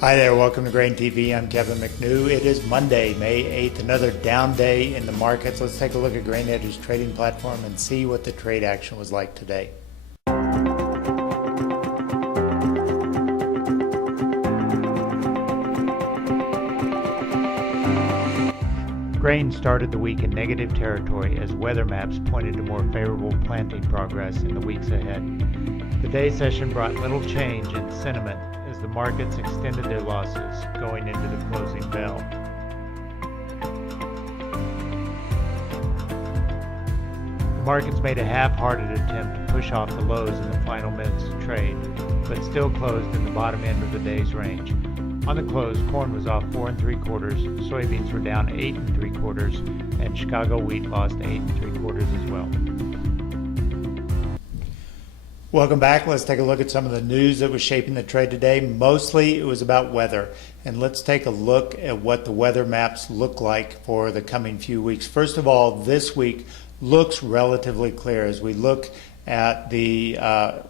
Hi there, welcome to Grain TV. I'm Kevin McNew. It is Monday, May 8th, another down day in the markets. Let's take a look at Grain Edge's trading platform and see what the trade action was like today. Grain started the week in negative territory as weather maps pointed to more favorable planting progress in the weeks ahead. The day session brought little change in sentiment as the markets extended their losses going into the closing bell. The markets made a half-hearted attempt to push off the lows in the final minutes of trade, but still closed in the bottom end of the day's range. On the close, corn was off 4 3/4, soybeans were down 8 3/4, and Chicago wheat lost 8 3/4 as well. Welcome back. Let's take a look at some of the news that was shaping the trade today. Mostly it was about weather. And let's take a look at what the weather maps look like for the coming few weeks. First of all, this week looks relatively clear as we look at the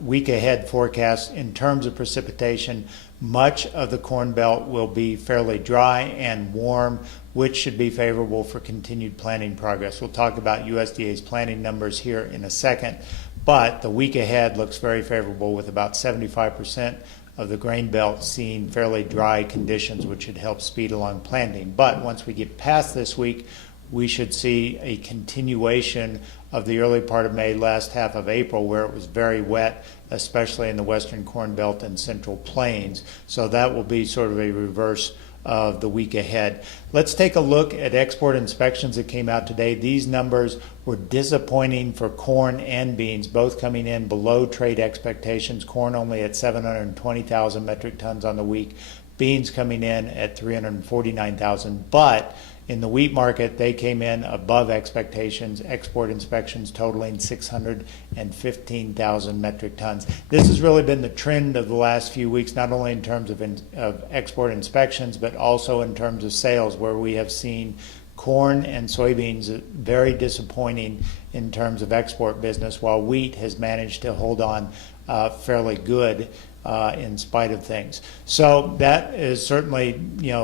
week ahead forecast in terms of precipitation. Much of the Corn Belt will be fairly dry and warm, which should be favorable for continued planting progress. We'll talk about USDA's planting numbers here in a second, but the week ahead looks very favorable with about 75% of the grain belt seeing fairly dry conditions, which should help speed along planting. But once we get past this week, we should see a continuation of the early part of May, last half of April, where it was very wet, especially in the western Corn Belt and Central Plains. So that will be sort of a reverse of the week ahead. Let's take a look at export inspections that came out today. These numbers were disappointing for corn and beans, both coming in below trade expectations. Corn only at 720,000 metric tons on the week, beans coming in at 349,000, but in the wheat market, they came in above expectations, export inspections totaling 615,000 metric tons. This has really been the trend of the last few weeks, not only in terms of export inspections, but also in terms of sales, where we have seen corn and soybeans very disappointing in terms of export business, while wheat has managed to hold on fairly good in spite of things. So that is certainly,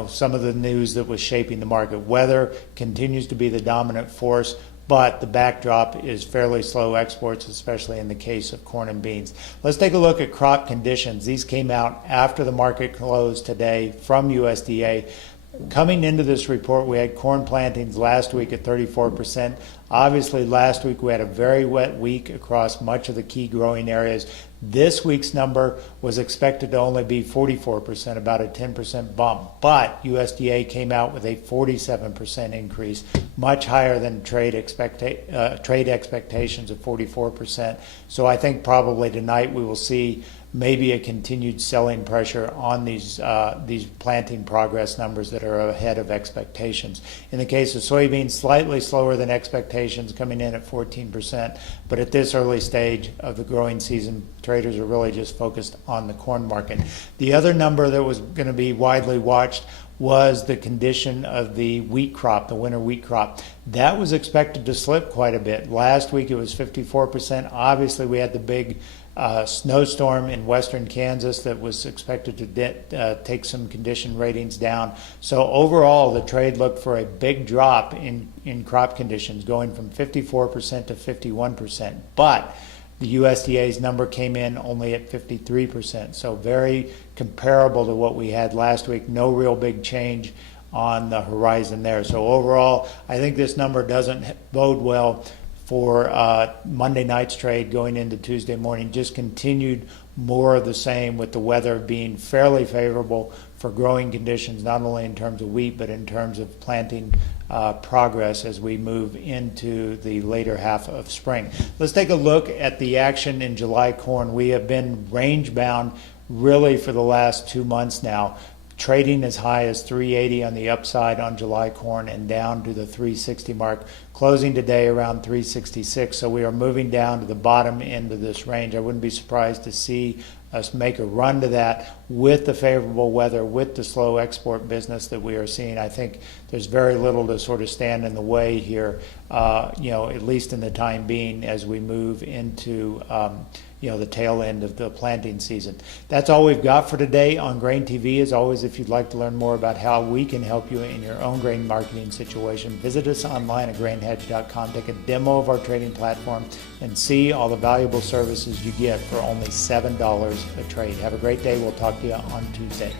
some of the news that was shaping the market. Weather continues to be the dominant force, but the backdrop is fairly slow exports, especially in the case of corn and beans. Let's take a look at crop conditions. These came out after the market closed today from USDA. Coming into this report, we had corn plantings last week at 34%. Obviously, last week we had a very wet week across much of the key growing areas. This week's number was expected to only be 44%, about a 10% bump. But USDA came out with a 47% increase, much higher than trade expectations of 44%. So I think probably tonight we will see maybe a continued selling pressure on these planting progress numbers that are ahead of expectations. In the case of soybeans, slightly slower than expectations, coming in at 14%, but at this early stage of the growing season, traders are really just focused on the corn market. The other number that was going to be widely watched was the condition of the wheat crop, the winter wheat crop. That was expected to slip quite a bit. Last week it was 54%. Obviously we had the big snowstorm in western Kansas that was expected to take some condition ratings down. So overall, the trade looked for a big drop in crop conditions, going from 54% to 51%. But the USDA's number came in only at 53%, so very comparable to what we had last week. No real big change on the horizon there. So overall, I think this number doesn't bode well for Monday night's trade going into Tuesday morning. Just continued more of the same, with the weather being fairly favorable for growing conditions, not only in terms of wheat, but in terms of planting progress as we move into the later half of spring. Let's take a look at the action in July corn. We have been range bound really for the last 2 months now, trading as high as 380 on the upside on July corn and down to the 360 mark, closing today around 366. So we are moving down to the bottom end of this range. I wouldn't be surprised to see us make a run to that with the favorable weather, with the slow export business that we are seeing. I think there's very little to sort of stand in the way here, at least in the time being as we move into the tail end of the planting season. That's all we've got for today on Grain TV. As always, if you'd like to learn more about how we can help you in your own grain marketing situation, visit us online at grainhedge.com. Take a demo of our trading platform and see all the valuable services you get for only $7 a trade. Have a great day. We'll talk to you on Tuesday.